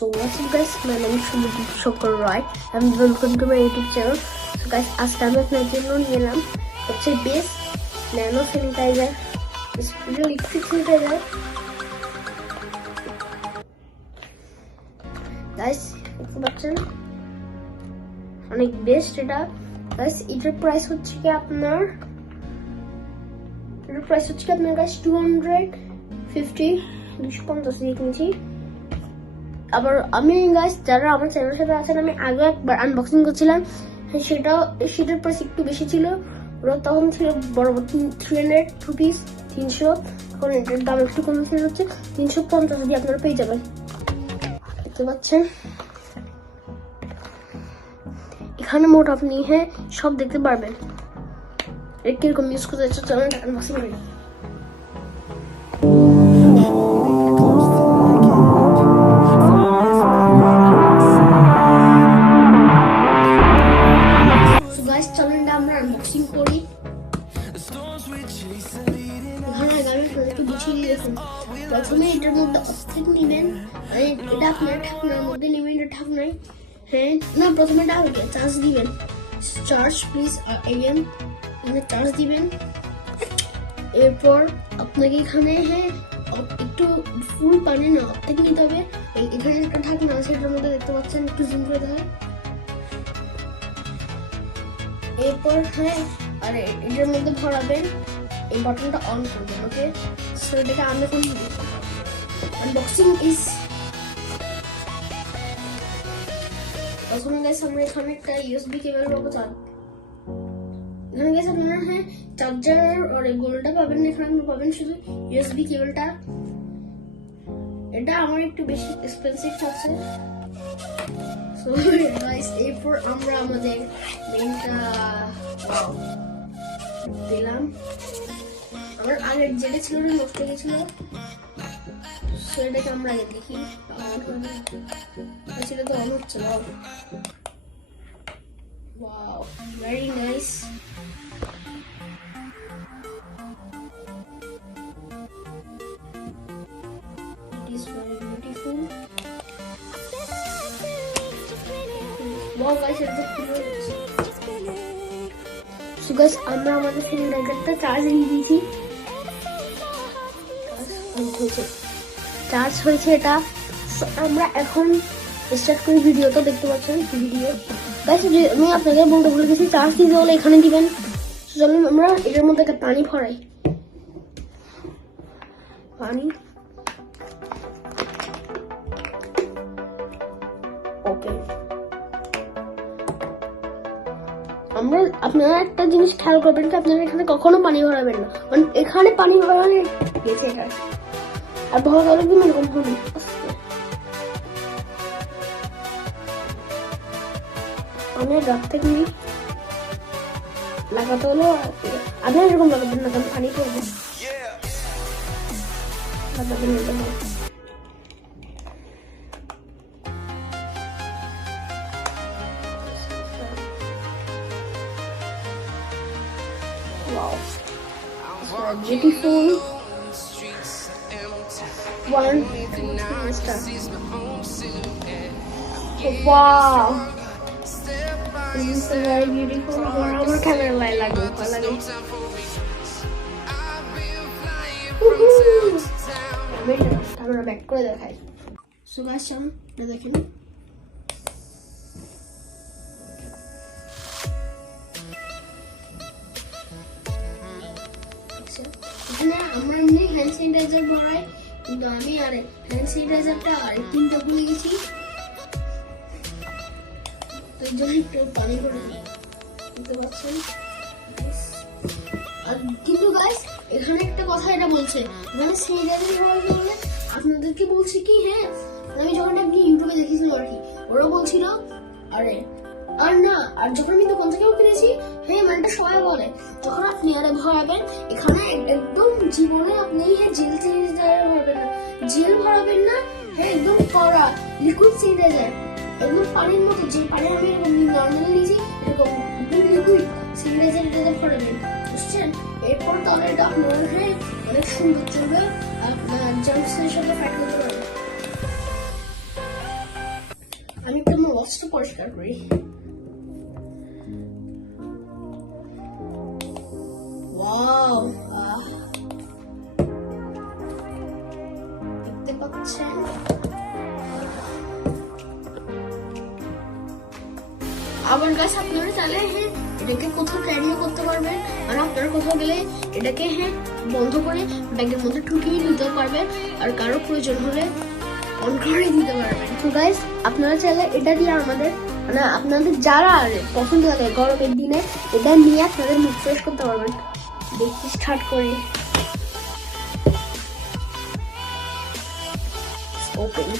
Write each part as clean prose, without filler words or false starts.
So what's up guys, my name is Shubradeep Roy and welcome to my YouTube channel. So guys, आज time में अपने channel में लेना सबसे best nano sanitiser, इस liquid sanitiser guys দেখতে পাচ্ছেন অনেক বেস্ট এটা গাইস। এটার প্রাইস হচ্ছে কি আপনার গাইস 250 250 দিয়ে কিনেছি। আবার আমি গাইস যারা আমার চ্যানেলের সাথে আছেন, আমি আগে একবার আনবক্সিং করছিলাম, সেটার প্রাইস একটু বেশি ছিল, ওরা তখন ছিল বরাবর 300 রুপিস 300, এখন এটার দাম একটু কমেছে, হচ্ছে 350 দিয়ে আপনারা পেয়ে যাবেন। দেখতে পাচ্ছেন এখানে মোট আপনি সব দেখতে পারবেন। এটা কিরকম ইউজ করতে হচ্ছে চলেন আনবক্সিং করি। আনবক্সিং করি। একটু গুছিয়ে দিয়ে দেখুন। প্রথমে এটার মধ্যে অস্থির নেবেন, এটা আপনার ঢাকনার মধ্যে নেবেন, এটা ঢাকনায় না, প্রথমে এটা চার্জ দিবেন, চার্জ প্লিজ এগেন চার্জ দিবেন। এরপর আপনাকে এখানে একটু ফুল পানি না অর্ধেক নিতে হবে। এখানে একটা ঢাকনা আছে, এটার মধ্যে দেখতে পাচ্ছেন, একটু জুম করে দেয়। এরপর আর এটার মধ্যে ভরাবেন, এই বাটনটা অন করবেন। ওকে, সো এটাকে আমি এখন আনবক্সিং ইজ প্রথমে গাইস আমরা এখানে একটা ইউএসবি কেবল পাবো। এখানে গাইস আপনারা চার্জার আর গোলটা পাবেন না, এখানে আপনি পাবেন শুধু ইউএসবি কেবলটা। এটা আমার একটু বেশি এক্সপেন্সিভ আছে। সো গাইস এরপর আমরা আমাদের মেইনটা দিলাম। আমার আগের যেটা ছিল ওটা নষ্ট হয়ে গেছিল, সেটাকে আমরা আগে দেখি। সেটা তো অন হচ্ছে না। Wow, very nice. It is very beautiful. Wow guys, এটা খুব সো গাইস আমরা আমাদের স্যানিটাইজারটা চার্জ দিয়ে দিয়েছি, চার্জ হয়েছে এটা। আমরা এখন স্টার্ট করি ভিডিওটা। দেখতে পাচ্ছেন ভিডিও গাইস, আমি আপনাদের বলতে ভুলে গেছি, চার্জ দিতে হলে এখানে দিবেন। চলুন আমরা এটার মধ্যে একটা পানি ভরাই। পানি ওকে। আপনারা একটা জিনিস খেয়াল করবেন, আপনারা এখানে কখনো পানি ভরাবেন না, মানে এখানে পানি ভরালে গেছে এটা, আর ভরা গেল কি এরকম হবে। আমি গাছ থেকে লাগাতে হলো, আপনারা এরকম লাগাবেন না, কারণ পানি পড়বে। Wow, beautiful. 1, 2, 3, start. Wow, this is very beautiful. Our camera light lagi. Camera back করে দেখাই। So guys, এটা দেখুন। আমরা এমনি হ্যান্ড স্যানিটাইজার ভরাই, কিন্তু আমি আর হ্যান্ড স্যানিটাইজারটা আর তিনটা ভুলে গেছি, তো এই জন্য একটু পানি করে দিই। দেখতে পাচ্ছেন। কিন্তু গাইস এখানে একটা কথা এটা বলছে, মানে স্যানিটাইজার ভরাই বলে আপনাদেরকে বলছি কি, আমি যখন আপনি ইউটিউবে দেখেছিলাম আর কি, ওরা বলছিল আর যখন আমি দোকান থেকেও কিনেছি, মানটা সবাই বলে, যখন আপনি ভরাবেন এখানে একদম জীবনে আপনি জেল স্যানিটাইজার ভরাবেন না, জেল ভরাবেন না, একদম কড়া লিকুইড স্যানিটাইজার, একদম পানির মতো, যে পানি আমি এরকম নর্মালি নিয়েছি এরকম লিকুইড স্যানিটাইজার এটাতে ভরাবেন, বুঝছেন? এরপর তাহলে এটা আপনার অনেক সুন্দর চলবে, আপনার জার্মসের সাথে ফাইট করতে পারবেন। বক্সটা পরিষ্কার করি। ওয়াও, দেখতে পাচ্ছেন আবার গাছ আপনারা চাইলে এটাকে কোথাও ক্যারিও করতে পারবেন, আর আপনারা কোথাও গেলে এটাকে বন্ধ করে ব্যাগের মধ্যে ঢুকিয়ে নিতে পারবেন, আর কারো প্রয়োজন হলে অন করে দিতে পারবেন। তো গাইস আপনারা চাইলে এটা দিয়ে আমাদের মানে আপনাদের যারা পছন্দ লাগে গরমের দিনে এটা নিয়ে আপনাদের মুখ ফ্রেশ করতে পারবেন। দেখতে স্টার্ট করি। ওপেন।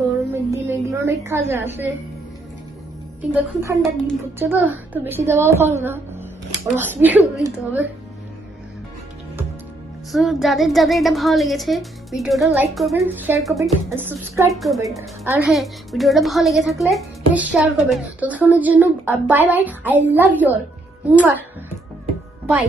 গরমের দিনে এগুলো অনেক কাজে আসে, কিন্তু এখন ঠান্ডার দিন পড়ছে তো বেশি দেওয়াও ভালো না, দিতে হবে। যাদের যাদের এটা ভালো লেগেছে ভিডিওটা লাইক করবেন, শেয়ার করবেন আর সাবস্ক্রাইব করবেন। আর ভিডিওটা ভালো লেগে থাকলে শেয়ার করবেন। ততক্ষণের জন্য bye bye, I love you all, by.